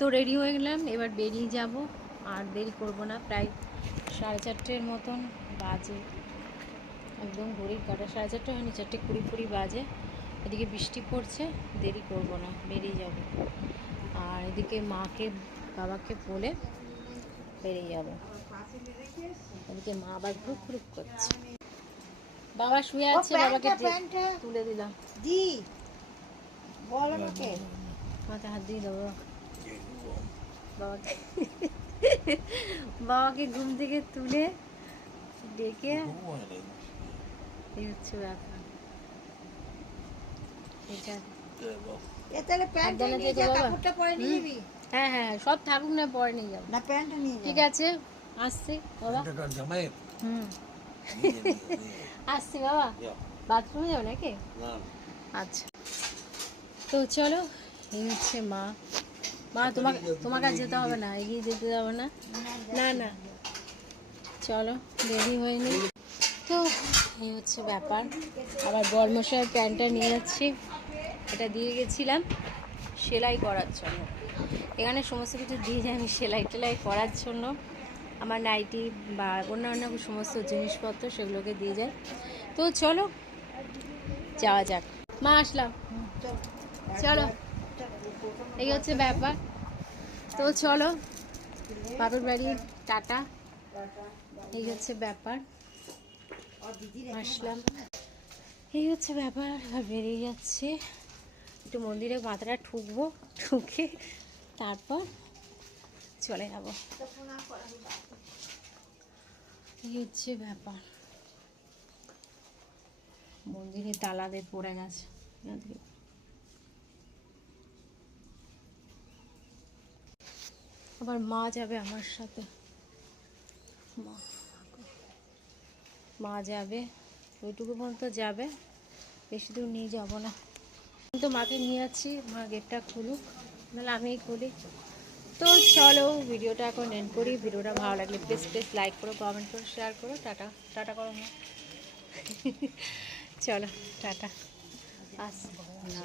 তো রেডি হয়ে গেলাম, এবার বেরিয়ে যাব। আর দেরি করব না, প্রায় 4:30 মতন বাজে, একদম ঘড়ির কাঁটা 4:30 হয়নি, 4:20 বাজে। এদিকে বৃষ্টি পড়ছে, দেরি করব না, বেরিয়ে যাব। আর এদিকে মাকে বাবাকে বলে বেরিয়ে যাব। এদিকে মা আবার ঘুরুক ঘুরুক করছে। বাবা শুয়ে আছে, বাবাকে তুলে দিলাম। দি বলো নাকি মাথায় হাত দিয়ে দেবো বাবাকে। বাবাকে ঘুম থেকে তুলে ডেকে, এই হচ্ছে ব্যাপার। হ্যাঁ হ্যাঁ, সব থাকুক না, পরে নিয়ে যাবো। ঠিক আছে, আসছি বাবা। আসছি বাবা। বাথরুমে যাবো নাকি? আচ্ছা, তো চলো। এই হচ্ছে মা। মা তোমাকে আর যেতে হবে না, এগিয়ে যেতে যাবে না। না না, চলো দেরি হয়নি তো। এই হচ্ছে ব্যাপার। আবার বরমশাইয়ের প্যান্টটা নিয়ে যাচ্ছি, এটা দিয়ে গেছিলাম সেলাই করার জন্য। এখানে সমস্ত কিছু দিয়ে যায় আমি সেলাই টেলাই করার জন্য। আমার নাইটি বা অন্যান্য সমস্ত জিনিসপত্র সেগুলোকে দিয়ে যায়। তো চলো যাওয়া যাক। মা আসলাম, চলো। এই হচ্ছে ব্যাপার। তো চলো, বাপের বাড়ি টাটা। এই হচ্ছে ব্যাপার, আসলাম। এই হচ্ছে ব্যাপার। এবার বেরিয়ে যাচ্ছে, একটু মন্দিরে মাথাটা ঠুকবো, ঠুকে তারপর চলে যাব। এই হচ্ছে ব্যাপার। মন্দিরে তালা দিয়ে পড়ে গেছে। আবার মা যাবে আমার সাথে, মা যাবে ওইটুকু পর্যন্ত যাবে, বেশি দূর নিয়ে যাব না। তো মাকে নিয়ে যাচ্ছি, মা গেটটা খুলুক, নাহলে আমিই খুলি। তো চলো ভিডিওটা এখন এন্ড করি। ভিডিওটা ভালো লাগলে প্লিজ লাইক করো, কমেন্ট করো, শেয়ার করো। টাটা টাটা করো না। চলো টাটা। আস না।